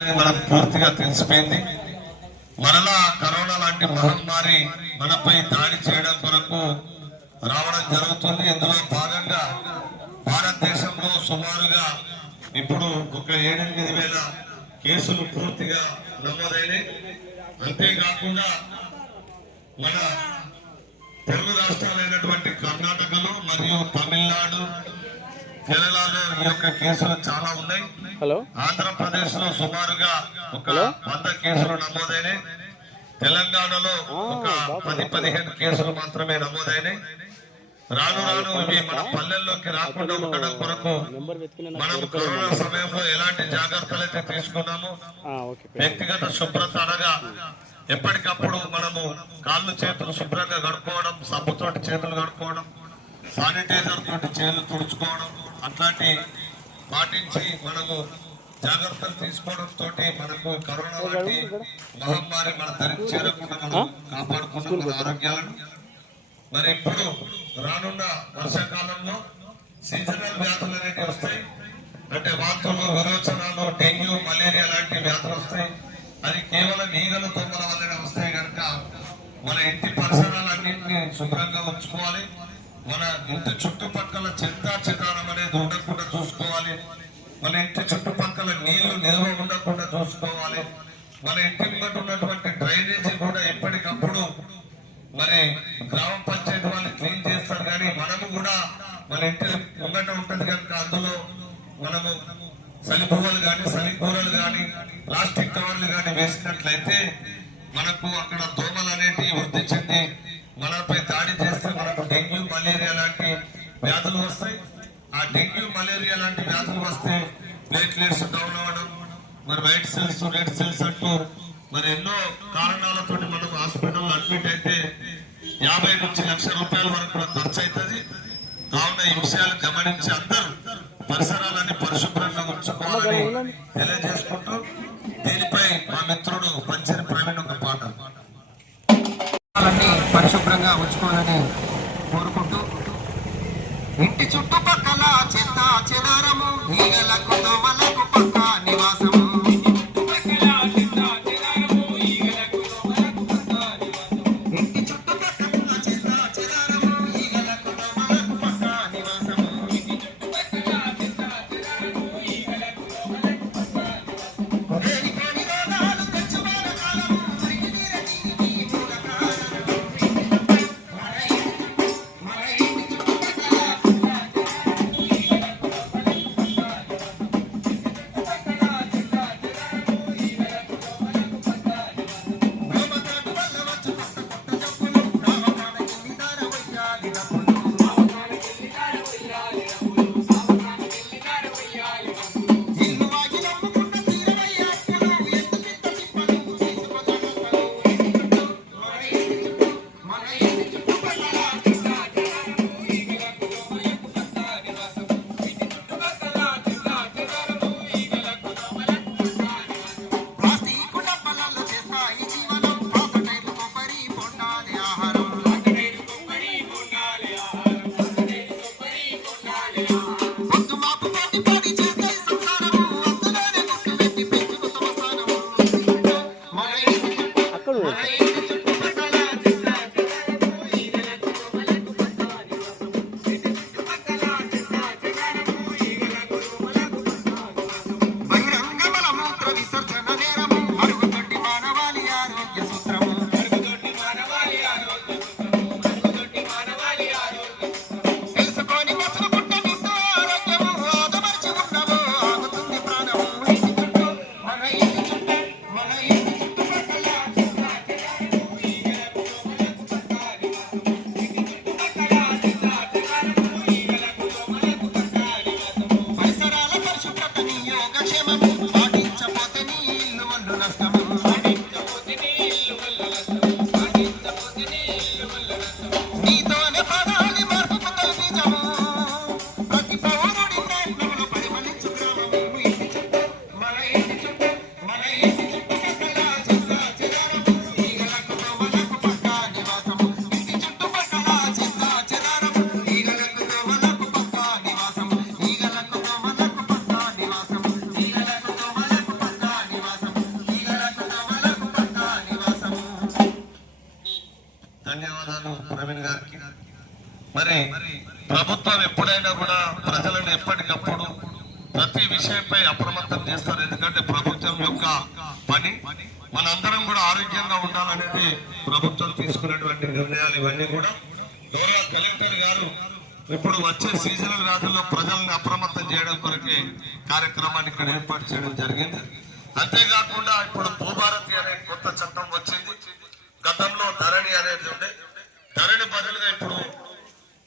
మనకు పూర్తిగా తెలిసిపోయింది. మరలా కరోనా లాంటి మహమ్మారి మనపై దాడి చేయడం కొరకు రావడం జరుగుతుంది. ఇందులో భాగంగా భారతదేశంలో సుమారుగా ఇప్పుడు ఒక 7-8 కేసులు పూర్తిగా నమోదైనాయి. అంతేకాకుండా మన తెలుగు రాష్ట్రాలైనటువంటి కర్ణాటకలో మరియు తమిళనాడు, కేరళలో ఈ యొక్క కేసులు చాలా ఉన్నాయి. ఆంధ్రప్రదేశ్ లో సుమారుగా ఒక 100 కేసులు నమోదైనాయి. తెలంగాణలో ఒక 10-15 కేసులు మాత్రమే నమోదైనాయి. రాను రాను ఇవి మన పల్లెల్లోకి రాకుండా ఉండడం కొరకు మనం కరోనా సమయంలో ఎలాంటి జాగ్రత్తలు అయితే తీసుకున్నామో, వ్యక్తిగత శుభ్రత అనగా ఎప్పటికప్పుడు మనము కాళ్ళు చేతులు శుభ్రంగా కడుక్కోవడం, సబ్బుతోటి చేతులు కడుక్కోవడం, శానిటైజర్ తోటి చేతులు తుడుచుకోవడం, అట్లాంటి పాటించి మనము జాగ్రత్తలు తీసుకోవడం తోటి మనకు కరోనా వంటి మహమ్మారి మన దరికి చేరకుండా మనం కాపాడుకున్నాం మన ఆరోగ్యాలను. మరి ఇప్పుడు రానున్న వర్షాకాలంలో సీజనల్ వ్యాధులు అనేవి వస్తాయి. అంటే వాంతులు, విరోచనాలు, డెంగ్యూ, మలేరియా లాంటి వ్యాధులు వస్తాయి. అది కేవలం ఈగల దొంగల వల్లనే వస్తాయి కనుక మన ఇంటి పరిసరాలన్నింటినీ శుభ్రంగా ఉంచుకోవాలి. మన ఇంటి చుట్టుపక్కల చెత్త చెదారం అనేది ఉండకుండా చూసుకోవాలి. మన ఇంటి చుట్టుపక్కల నీళ్లు నిల్వ ఉండకుండా చూసుకోవాలి. మన ఇంటి ముందు ఉన్నటువంటి డ్రైనేజీ కూడా ఎప్పటికప్పుడు మరి గ్రామ పంచాయతీ వాళ్ళు క్లీన్ చేస్తారు. కానీ మనము కూడా మన ఇంటి ముంగట ఉంటుంది కనుక అందులో మనము సలిపువ్వులు కానీ, సలికూరలు కానీ, ప్లాస్టిక్ కవర్లు కానీ వేసినట్లయితే మనకు అక్కడ దోమలు అనేటివి వృద్ధి చెంది మనపై దాడి చేస్తే మనకు డెంగ్యూ, మలేరియా లాంటి వ్యాధులు వస్తాయి. ఆ డెంగ్యూ, మలేరియా లాంటి వ్యాధులు వస్తే ప్లేట్లెట్స్ డౌన్ అవ్వడం, మరి వైట్ సెల్స్, రెడ్ సెల్స్ అంటూ మరి ఎన్నో కారణాలతో మనం హాస్పిటల్లో అడ్మిట్ అయితే 50 నుంచి 1,00,000 రూపాయల వరకు కూడా ఖర్చు అవుతుంది. కావున ఈ విషయాలు గమనించి అందరూ పరిసరాలన్నీ పరిశుభ్రంగా ఉంచుకోవాలని తెలియజేసుకుంటూ దీనిపై మా మిత్రుడు పంచరి ప్రవీణ్ ఒక పాట పరిశుభ్రంగా ఉంచుకోవాలని కోరుకుంటూ, ఇంటి చుట్టుపక్కల చెత్త చెదారము, ఈగలకు దోమలకు పక్క నివాసము, మరి ప్రభుత్వం ఎప్పుడైనా కూడా ప్రజలను ఎప్పటికప్పుడు ప్రతి విషయంపై అప్రమత్తం చేస్తారు. ఎందుకంటే ప్రభుత్వం యొక్క పని మనందరం కూడా ఆరోగ్యంగా ఉండాలనేది ప్రభుత్వం తీసుకున్నటువంటి నిర్ణయాలు. ఇవన్నీ కూడా గౌరవ కలెక్టర్ గారు ఇప్పుడు వచ్చే సీజనల్ వ్యాధుల్లో ప్రజల్ని అప్రమత్తం చేయడం కొరకే కార్యక్రమాన్ని ఇక్కడ ఏర్పాటు చేయడం జరిగింది. అంతేకాకుండా ఇప్పుడు భూభారతి అనే కొత్త చట్టం వచ్చింది. గతంలో ధరణి అనేది ఉండే, ధరణి బదులుగా ఇప్పుడు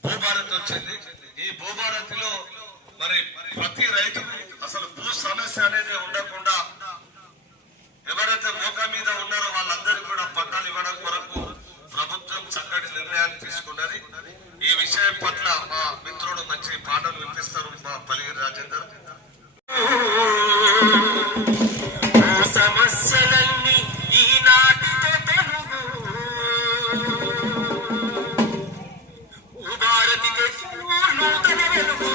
భూభారతి వచ్చింది. ఈ భూభారతిలో మరి ప్రతి రైతుకు అసలు భూ సమస్య అనేది ఉండకుండా ఎవరైతే మోక మీద ఉన్నారో వాళ్ళందరికీ కూడా పట్టాలు ఇవ్వడం కొరకు ప్రభుత్వం చక్కటి నిర్ణయాన్ని తీసుకున్నది. ఈ విషయం పట్ల మా మిత్రుడు మంచి పాటలు వినిపిస్తారు, మా పలిగిరి రాజేందర్. సమస్యలన్నీ ఈనాటితో తెలుగు భారతి నూతన వెలుగు.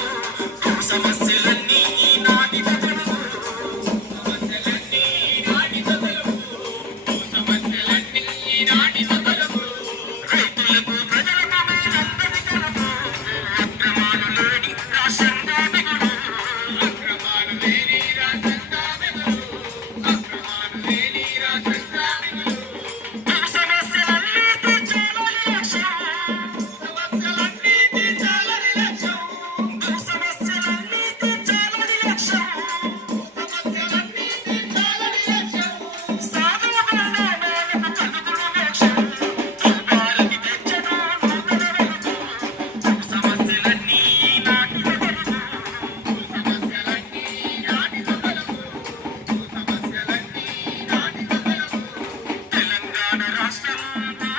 సమస్యలన్నీ ఈనాటితో తెలుగు, సమస్యలన్నీ ఈనాటితో తెలుగు, సమస్యలన్నీ ఈనాటితో తెలుగు. రైతులకు ప్రజలకు మేలందరి తెలుగు. అక్రమాలు లేని రాష్ట్రంగా మిగులు, అక్రమాలు లేని రాష్ట్రంగా మిగులు, అక్రమాలు లేని రాష్ట్రంగా మిగులు. సమస్యలన్నీ తీర్చాలని లక్ష్యం, సమస్యలన్నీ తీర్చాలని లక్ష్యం, సమస్యలన్నీ తీర్చాలని లక్ష్యం, సమస్యలన్నీ తీర్చాలని లక్ష్యం. సాధన నాలుగు కలుగుడు లక్ష్యం, భారతి తెచ్చను నూతన వెలుగు. సమస్యలన్నీ నాటిన వెలుగు, సమస్యలన్నీ నాటిన వెలుగు, సమస్యలన్నీ నాటిన వెలుగు. తెలంగాణ రాష్ట్రం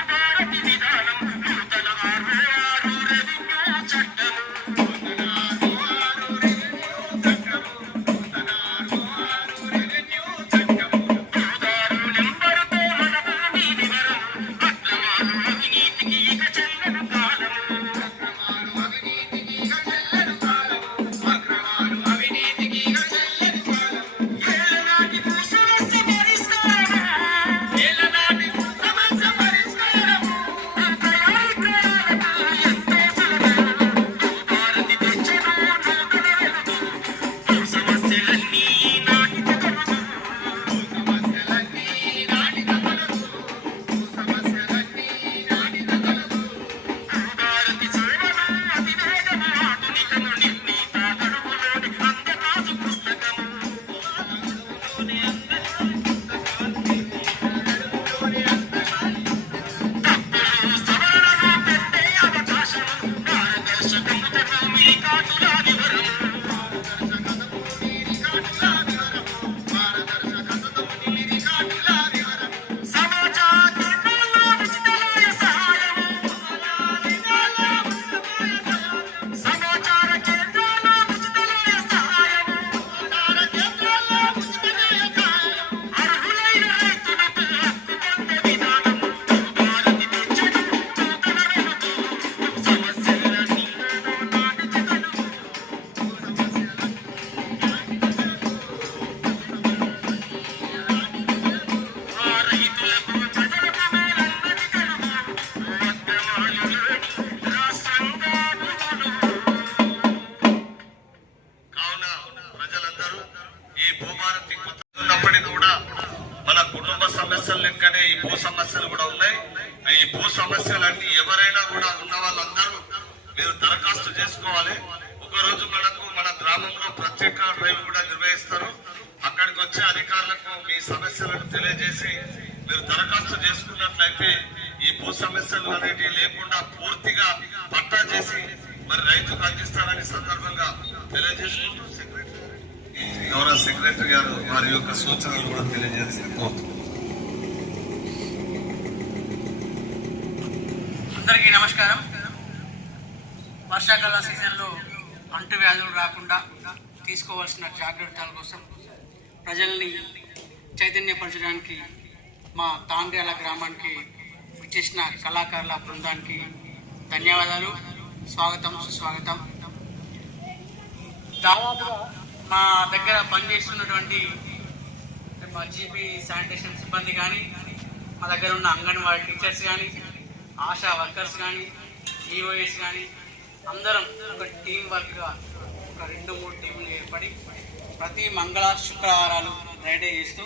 భారతి విధానం నూతన 66 రెవెన్యూ చట్టం, నూతన 66 రెవెన్యూ చట్టం, నూతన 66 రెవెన్యూ చట్టం. గోదారు నెంబరుతో మన భూమి వివరం, అక్రమాలు అవినీతికి ఇక చెల్లదు కాలము, అక్రమాలు అవినీతికి ఇక చెల్లదు కాలము, అక్రమాలు అవినీతికి ఇక చెల్లదు కాలము. ఏలనాటి భూ సమస్య పరిష్కారము, ఏలనాటి భూ సమస్య పరిష్కారము. ప్రయాణికులకు ఎంతో సులభం, భారతి తెచ్చను నూతన వెలుగు. సమస్యలన్నీ నాటిన కలుగు, సమస్యలన్నీ నాటిన కలుగు, సమస్యలన్నీ నాటిన కలుగు. భారతి సేవను అతివేగము, ఆధునికము, నిర్ణీత గడువులోని అందకాసు పుస్తకము, గడువులోని అందకాసు పుస్తకాలు, నిర్ణీత గడువులోని అందకాసు తప్పులు సవరణలు పెట్టే అవకాశం, పారదర్శకము భూమి రికార్డుల వివరం, పారదర్శకత భూమి రికార్డుల వివరం, పారదర్శకత భూమి రికార్డుల వివరం. సమాచార కేంద్రాల్లో ఉచితమైన సహాయము, సమాచార కేంద్రాల్లో ఉచితమైన సహాయము, సమాచార కేంద్రాల్లో ఉచితమైన సహాయం. అర్హులైన రైతులకు హక్కు పొందే విధానం, భారతి తెచ్చను నూతన వెలుగు. సమస్యలన్నీ నాటిన కలుగు, ఆ రైతులకు ప్రజలకు మేలన్నది కలుగు. అక్రమాలు లేని రాష్ట్రంగా మిగులు. కావున ప్రజలందరూ ఈ భూభారతి కొత్త ఉన్నప్పటికీ కూడా మన కుటుంబ సమస్యల లెక్కనే ఈ భూ సమస్యలు కూడా ఉన్నాయి. ఈ భూ సమస్యలన్నీ ఎవరైనా కూడా ఉన్న వాళ్ళందరూ మీరు దరఖాస్తు చేసుకోవాలి. ఒకరోజు మనకు మన గ్రామంలో ప్రత్యేక డ్రైవ్ కూడా నిర్వహిస్తారు. అక్కడికి వచ్చే అధికారులకు మీ సమస్యలను తెలియజేసి మీరు దరఖాస్తు చేసుకున్నట్లయితే ఈ భూ సమస్యలు అనేవి లేకుండా పూర్తిగా పట్టా చేసి మరి రైతుకు అందిస్తారని సందర్భంగా తెలియజేసుకుంటూ గౌరవ సెక్రటరీ గారు వారి యొక్క సూచనలు కూడా తెలియజేస్తారు. అందరికీ నమస్కారం. వర్షాకాల సీజన్లో అంటువ్యాధులు రాకుండా తీసుకోవాల్సిన జాగ్రత్తల కోసం ప్రజల్ని చైతన్యపరచడానికి మా తాండ్యాల గ్రామానికి విచ్చేసిన కళాకారుల బృందానికి ధన్యవాదాలు, స్వాగతం, సుస్వాగతం. దాదాపుగా మా దగ్గర పనిచేస్తున్నటువంటి మా జీపీ శానిటేషన్ సిబ్బంది కానీ, మా దగ్గర ఉన్న అంగన్వాడీ టీచర్స్ కానీ, ఆశా వర్కర్స్ కానీ, ఈఓఎస్ కానీ, అందరం ఒక టీం వర్క్గా ఒక 2-3 టీంలు ఏర్పడి ప్రతి మంగళ శుక్రవారాలు రైడే చేస్తూ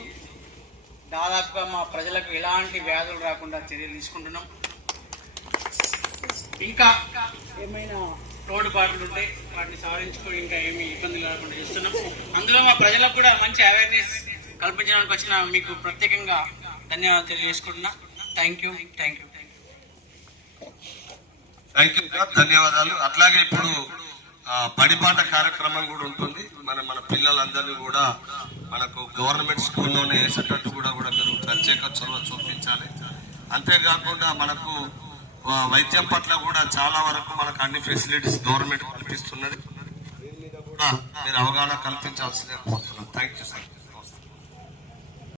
దాదాపుగా మా ప్రజలకు ఎలాంటి వ్యాధులు రాకుండా చర్యలు తీసుకుంటున్నాం. ఇంకా ఏమైనా తోడుబాట్లు ఉంటే వాటిని సవరించుకొని ఇంకా ఏమీ ఇబ్బందులు రాకుండా చేస్తున్నాం. అందులో మా ప్రజలకు కూడా మంచి అవేర్నెస్ కల్పించడానికి వచ్చిన మీకు ప్రత్యేకంగా ధన్యవాదాలు తెలియజేసుకుంటున్నా. Thank you. ధన్యవాదాలు. అట్లాగే ఇప్పుడు బడిపాట కార్యక్రమం కూడా ఉంటుంది. మన పిల్లలందరినీ కూడా మనకు గవర్నమెంట్ స్కూల్లోనే వేసేటట్టు కూడా మీరు ప్రత్యేక చొరవ చూపించాలి. అంతేకాకుండా మనకు వైద్యం పట్ల కూడా చాలా వరకు మనకు అన్ని ఫెసిలిటీస్ గవర్నమెంట్ కల్పిస్తున్నది. మీరు అవగాహన కల్పించాల్సిందే కోరుతున్నాం. Thank you sir.